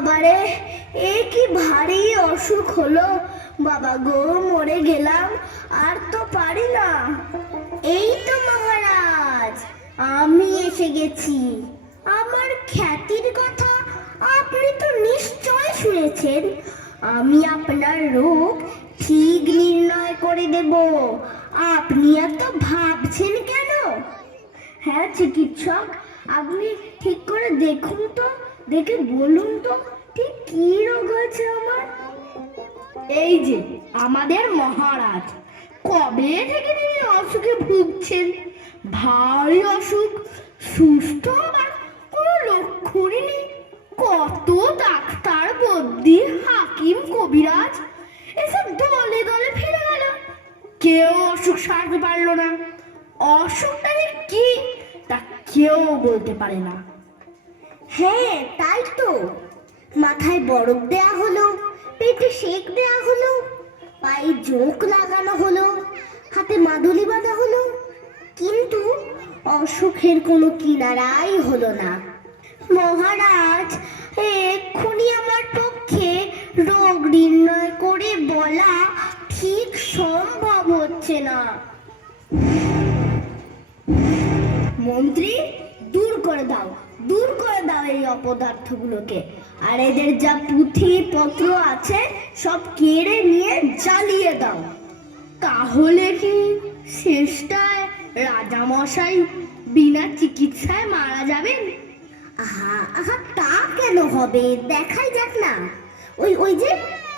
বাবারে, এ কি ভারী অসুখ হলো। বাবা গো, মরে গেলাম, আর তো পারি না। এই তো মহারাজ, আমি এসে গেছি। আমার খ্যাতির কথা আপনি তো নিশ্চয় শুনেছেন। আমি আপনার রোগ ঠিক নির্ণয় করে দেব। আপনি এত ভাবছেন কেন? হ্যাঁ চিকিৎসক, আপনি ঠিক করে দেখুন তো, দেখে বলুন তো ঠিক কি রোগ হয়েছে আমার। এই যে আমাদের মহারাজ, কবে থেকে তিনি অসুখে ভুগছেন। ভারী অসুখ, সুস্থ হবার কোনো লক্ষণই নেই। কত ডাক্তার, বদ্যি, হাকিম, কবিরাজ এসব দলে দলে ফিরে গেল, কেউ অসুখ সারতে পারলো না। অসুখটা যে কি তা কেউ বলতে পারে না। হ্যাঁ তাই তো, মাথায় বরফ দেয়া হলো, পেটে সেক দেয়া হলো, পায়ে জোক লাগানো হলো, হাতে মাদুলি বাঁধা হলো, কিন্তু অসুখের কোনো কিনারাই হলো না। মহারাজ, এক্ষুনি আমার পক্ষে রোগ নির্ণয় করে বলা ঠিক সম্ভব হচ্ছে না। মন্ত্রী, দূর করে দাও, দূর করে দাও এই অপদার্থগুলোকে, আর এদের যা পুঁথি পত্র আছে সব কেড়ে নিয়ে জ্বালিয়ে দাও। তাহলে কি শেষটায় রাজামশাই বিনা চিকিৎসায় মারা যাবেন? আহা আহা, তা কেন হবে, দেখাই যাক না। ওই ওই যে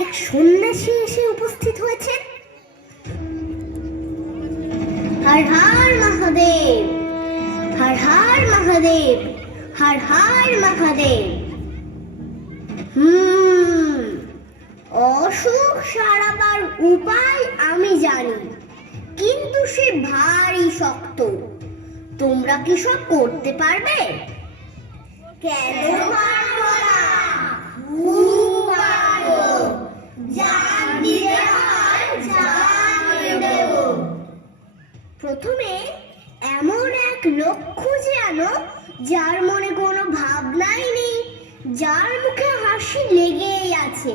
এক সন্ন্যাসী এসে উপস্থিত হয়েছে। হর হর মহাদেব, হর হর মহাদেব, হর হর মহাদেব। অসুখ সারাবার উপায় আমি জানি, কিন্তু সে ভারী শক্ত। তোমরা কি সব করতে পারবে? কেন পারবো না, খুব পারবো। জান দিতে হয়, জান দিয়ে দেব। প্রথমে এমন এক লোক খুঁজে আনো যার মনে কোনো ভাবনাই নেই, যার মুখে হাসি লেগেই আছে,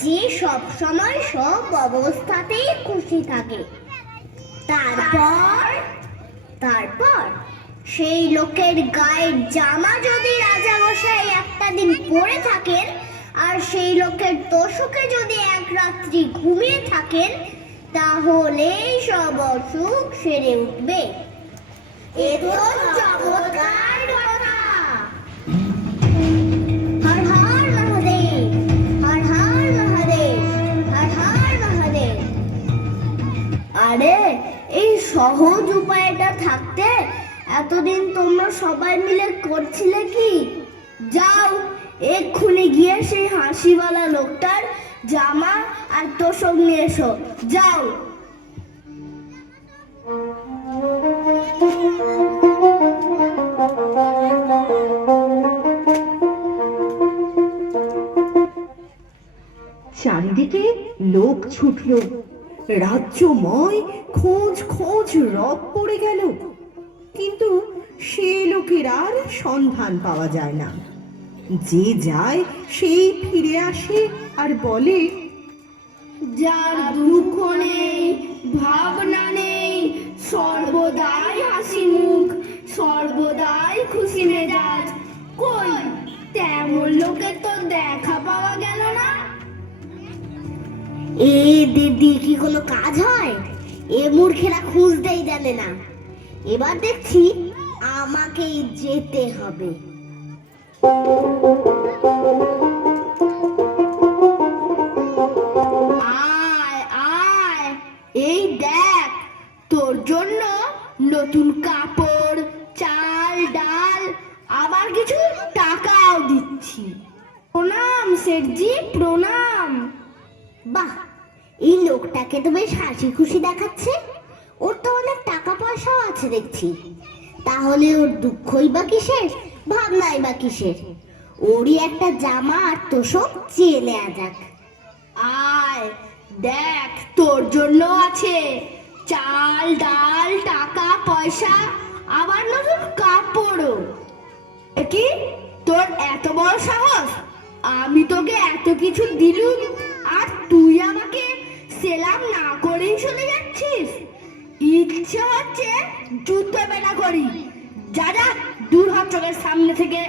যে সব সময় সব অবস্থাতেই খুশি থাকে। তারপর সেই লোকের গায়ের জামা যদি রাজামশাই একটা দিন পরে থাকেন, আর সেই লোকের তোষকে যদি এক রাত্রি ঘুমিয়ে থাকেন, তাহলেই সব অসুখ সেরে উঠবে। এ তো চমৎকার কথা। হর হর মহাদেব, হর হর মহাদেব, হর হর মহাদেব। আরে, এই সহজ উপায়টা থাকতে এতদিন তোমরা সবাই মিলে করছিলে কি? যাও, এক্ষুনি গিয়ে সেই হাসিওয়ালা লোকটার জামা আর তোষক নিয়ে এসো, যাও। চারিদিকে লোক ছুটল, রাজ্যময় খোঁজ খোঁজ রব পড়ে গেল, কিন্তু সে লোকের আর সন্ধান পাওয়া যায় না। যে যায় সেই ফিরে আসে আর বলে, যার দুঃখ নেই, ভাবনা নেই, সর্বদাই হাসি মুখ, সর্বদাই খুশি মেজাজ, কই তেমন লোকের তো দেখা পাওয়া গেল না। এদের দিয়ে কি কোনো কাজ হয়? এ মূর্খেরা খুঁজতেই জানে না। এবার দেখছি আমাকেই যেতে হবে। আয় আয়, এই দেখ, তোর জন্য নতুন কাপড়, চাল, ডাল, আবার কিছু টাকাও দিচ্ছি। প্রণাম শেঠজি, প্রণাম। বাহ, এই লোকটাকে তো বেশ হাসি খুশি দেখাচ্ছে। ওর তো অনেক টাকা পয়সাও আছে দেখছি। তাহলে ওর দুঃখই বা কিসের, ভাবনাই বা কিসের? ওরই একটা জামা আর তোষক চেয়ে নেওয়া যাক। আয় দেখ, তোর জন্য আছে চাল, ডাল, টাকা পয়সা, আবার নতুন কাপড়ও। কি, তোর এত বড় সাহস? আমি তোকে এত কিছু দিলুম আর তুই আমাকে সেলাম না করেই চলে যাচ্ছিস। ইচ্ছে হচ্ছে যুদ্ধ বেলা করি। যা যা, দূর হ চোখের সামনে থেকে।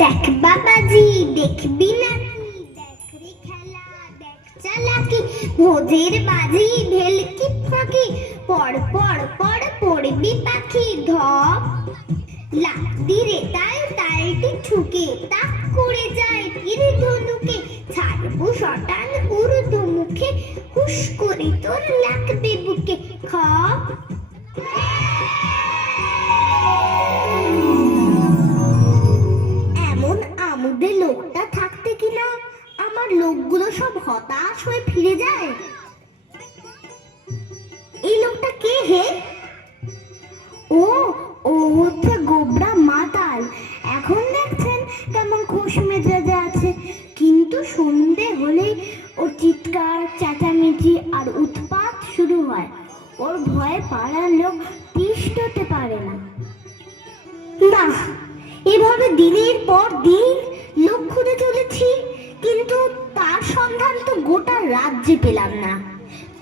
দেখ বাবাজি, দেখবি নাকি? দেখ রে খেলা, দেখ চালাকি, ভোজের বাজি, ভেলকি ফাঁকি, পড় পড় পড় পড়বি পাখি ধপ। লাফ দিরে তাই তাইটি ঠুকে, তাক করে যায় তীর ধনুকে, ছাড়বো শটান উর্দু মুখে, হুশ করে তোর লাগবে বুকে খপ। এমন আমুদে লোকটা থাকতে কিনা আমার লোকগুলো সব হতাশ হয়ে ফিরে যায়। এই লোকটা কে হে? ও ও হচ্ছে গোবরা মাতাল। এখন দেখছেন কেমন খুশ মেজাজে আছে, কিন্তু সন্ধে হলেই ওর চিৎকার চেঁচামেচি আর উৎপাত শুরু হয়। ওর ভয়ে পাড়ার লোক তিষ্ঠতে পারে না। না, এভাবে দিনের পর দিন লোক খুঁজে চলেছি, কিন্তু তার সন্ধান তো গোটা রাজ্যে পেলাম না।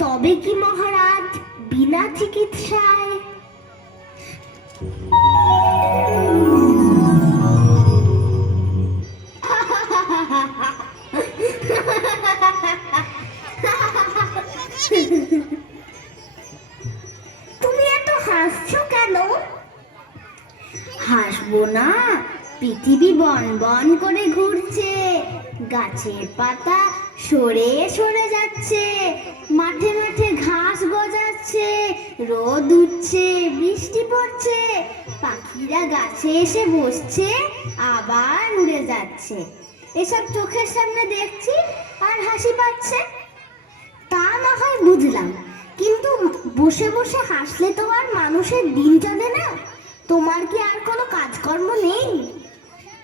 তবে কি মহারাজ, বিনা চিকিৎসায়? তুমি এত হাসছো কেন? হাসবো না, পৃথিবী বন বন করে ঘুরছে, গাছের পাতা সরে সরে যাচ্ছে, মাঠে মাঠে ঘাস গজাচ্ছে, রোদ উঠছে, বৃষ্টি পড়ছে, পাখিরা গাছে এসে বসছে, আবার উড়ে যাচ্ছে। এসব চোখের সামনে দেখছি আর হাসি পাচ্ছে। তা না হয় বুঝলাম, কিন্তু বসে বসে হাসলে তো আর মানুষের দিন চলে না। তোমার কি আর কোনো কাজকর্ম নেই?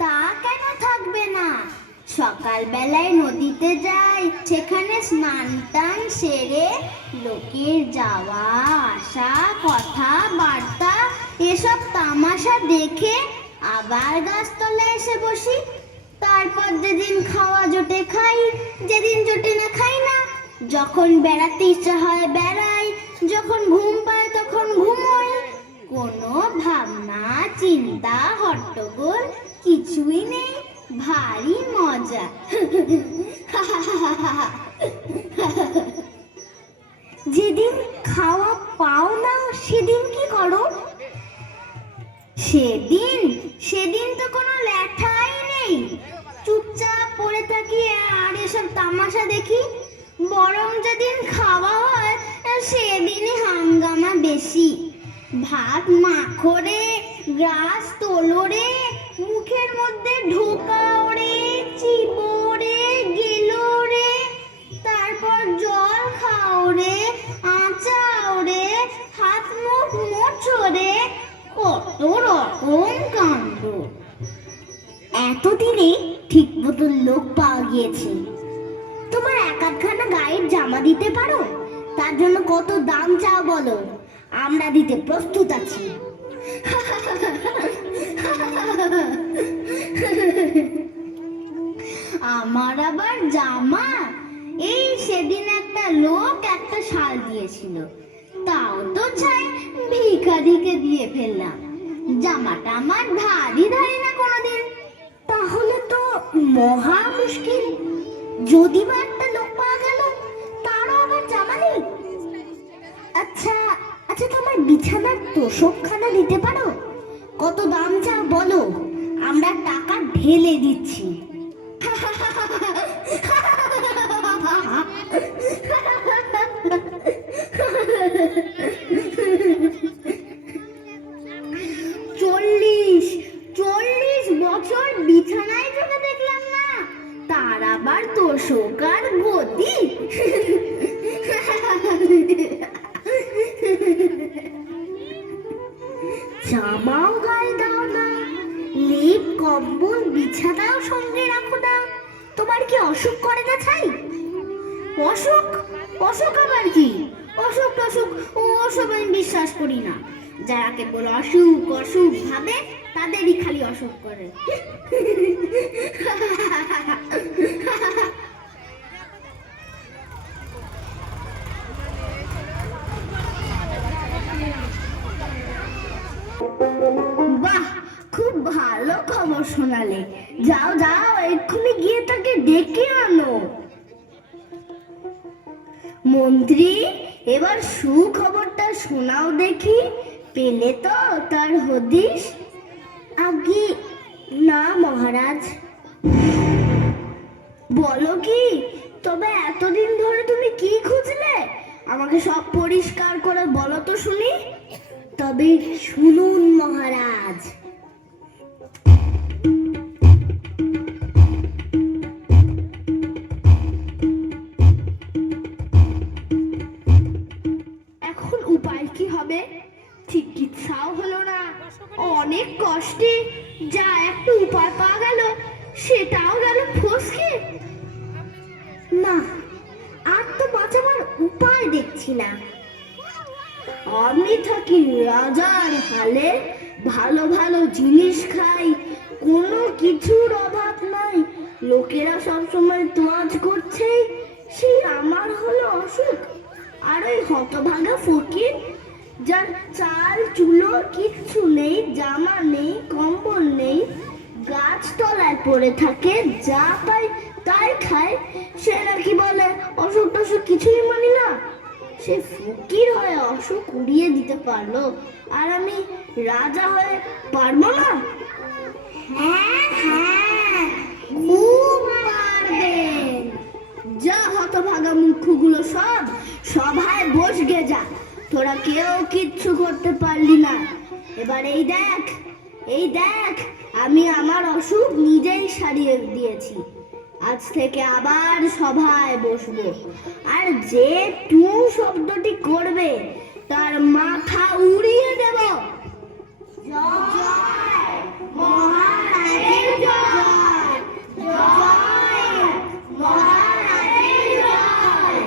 তা কেন থাকবে না? সকালবেলায় নদীতে যাই, সেখানে স্নান টান সেরে লোকের যাওয়া আসা, কথা বার্তা, এসব তামাশা দেখে আবার গাছতলায় এসে বসি। তারপর যেদিন খাওয়া জোটে খাই, যেদিন জোটে না খাই না। যখন বেড়াতে ইচ্ছা হয় বেড়াই, যখন ঘুম পায় তখন ঘুমোই। কোনো ভাবনা চিন্তা হট্টগোল কিছুই নেই, ভারী মজা। যেদিন খাওয়া পাও না সেদিন কি করো? সেদিন সেদিন তো কোনো লেঠাই নেই, চুপচাপ পড়ে থাকি আর এসব তামাশা দেখি। বরং যেদিন খাওয়া হয় সেদিনই হাঙ্গামা বেশি। ভাত মাখো রে, গ্রাস তোলো রে, মুখের মধ্যে ঢোকাও রে, চিবো রে, গেলো রে, তারপর জল খাও রে, আঁচাও রে, হাত মুখ মোছো রে, কত রকম কাণ্ড। এতদিনে ঠিক মতো লোক পাওয়া গিয়েছে। তোমার এক আধখানা গায়ের জামা দিতে পারো? তার জন্য কত দাম চাও বলো, আমরা দিতে প্রস্তুত আছি। আমার আবার জামা? এই সেদিন একটা লোক একটা শাল দিয়েছিল, তাও তো চাই ভিখারিকে দিয়ে ফেললাম। জামাটা আমার ধারই ধারি না কোনোদিন। তাহলে তো মহা মুশকিল। যদি বা একটা লোক পাওয়া গেল, তারও আবার জামা নেই। আচ্ছা আচ্ছা, তোমার বিছানার তোষকখানা দিতে পারো? কত দাম চাও বলো, আমরা টাকা ঢেলে দিচ্ছি। চল্লিশ বছর বিছানায় চোখে দেখলাম না, তার আবার তোষক আর গদি। জামাও গায়ে দাও না, লেপ কম্বল বিছানাও সঙ্গে রাখো না। তোমার কি অসুখ করে না ছাই? অসুখ? অসুখ আবার কি? অসুখ টসুখ ওসব আমি বিশ্বাস করি না। যারা কেবল অসুখ অসুখ ভাবে তাদেরই খালি অসুখ করে। বাহ, খুব ভালো খবর শোনালে। যাও যাও, এক্ষুনি গিয়ে তাকে ডেকে আনো। মন্ত্রী, এবার সুখবরটা শোনাও দেখি। পেলে তো তার হদিশ? আগে না মহারাজ। বলো কি? তবে এতদিন ধরে তুমি কি খুঁজলে? আমাকে সব পরিষ্কার করে বলো তো শুনি। তবে শুনুন মহারাজ। এখন উপায় কি হবে? চিকিৎসাও হলো না, অনেক কষ্টে যা একটা উপায় পাওয়া গেল সেটাও গেল ফসকে। না, আর তো বাঁচাবার উপায় দেখছি না। আমি থাকি রাজার হালে, ভালো ভালো জিনিস খাই, কোনো কিছুর অভাব নাই, লোকেরা সবসময় তোয়াজ করছে, সেই আমার হলো অসুখ। আর ওই হতভাগা ফকির, যার চাল চুলো কিচ্ছু নেই, জামা নেই, কম্বল নেই, গাছতলায় পড়ে থাকে, যা পায় তাই খায়, সে নাকি বলে অসুখ টসুখ কিছুই মানি না। সে ফকির হয়ে অসুখ উড়িয়ে দিতে পারলো, আর আমি রাজা হয়ে পারবো না? হ্যাঁ হ্যাঁ, খুব পারবেন। যা হতভাগা মুখগুলো সব সভায় বসগে যা, তোরা কেউ কিচ্ছু করতে পারলি না। এবার এই দেখ, এই দেখ, আমি আমার অসুখ নিজেই সারিয়ে দিয়েছি। আজ থেকে আবার সভায় বসবো, আর যে টু শব্দটি করবে তার মাথা উড়িয়ে দেব। জয় মহারাজের জয়, জয় মহারাজের জয়।